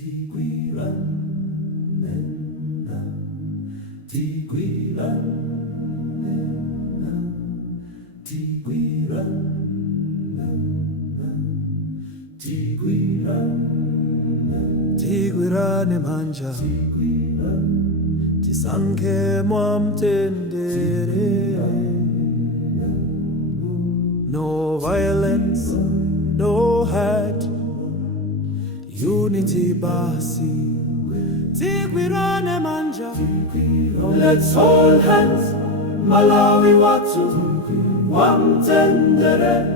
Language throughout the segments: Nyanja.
Tigwirane, Tigwirane, Tigwirane, Tigwirane, Tigwirane manja, tisanke mwamtendere. No violence, no hate, unity basi. Tigwirane manja, let's hold hands. Malawi watu wamtendere.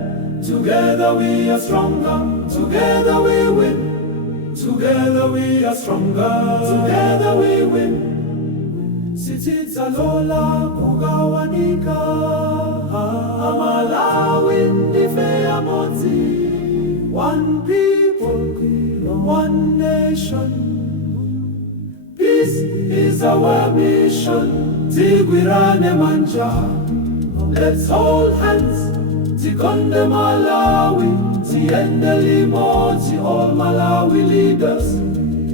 Together we are stronger, together we win. Together we are stronger, together we win. Sititsalola kugawanika, Malawi ndifea moti. One people, one nation. Peace is our mission. Tigwirane manja, let's hold hands. Tikonde Malawi, tiende limoti, all Malawi leaders.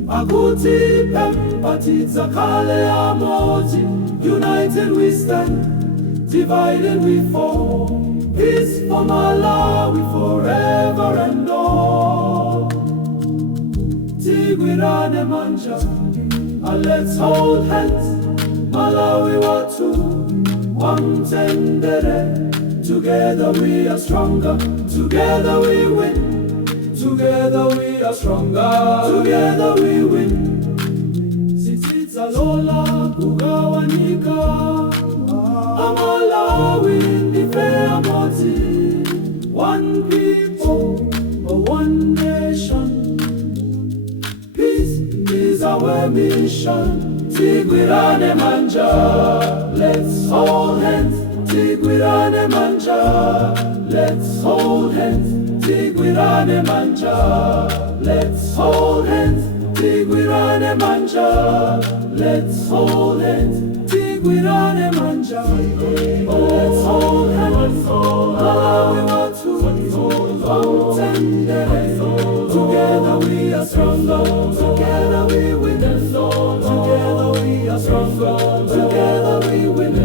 Akuti pempa titakale amoti. United we stand, divided we fall. Peace for Malawi forever and all. Tigwirane manja, let's hold hands. Malawi watu wamtendere. Together we are stronger, together we win. Together we are stronger, together we win. Sititsalola kugawanika, Malawi ndifea moti. One people, one nation. Peace is our mission. Tigwirane manja, let's hold hands. Tigwirane manja, let's hold hands. Tigwirane manja, let's hold hands. Tigwirane manja, let's hold hands. Tigwirane manja, let's hold hands. Malawi watu wamtendere. Together we are stronger, together we win. Together we are stronger, together we win.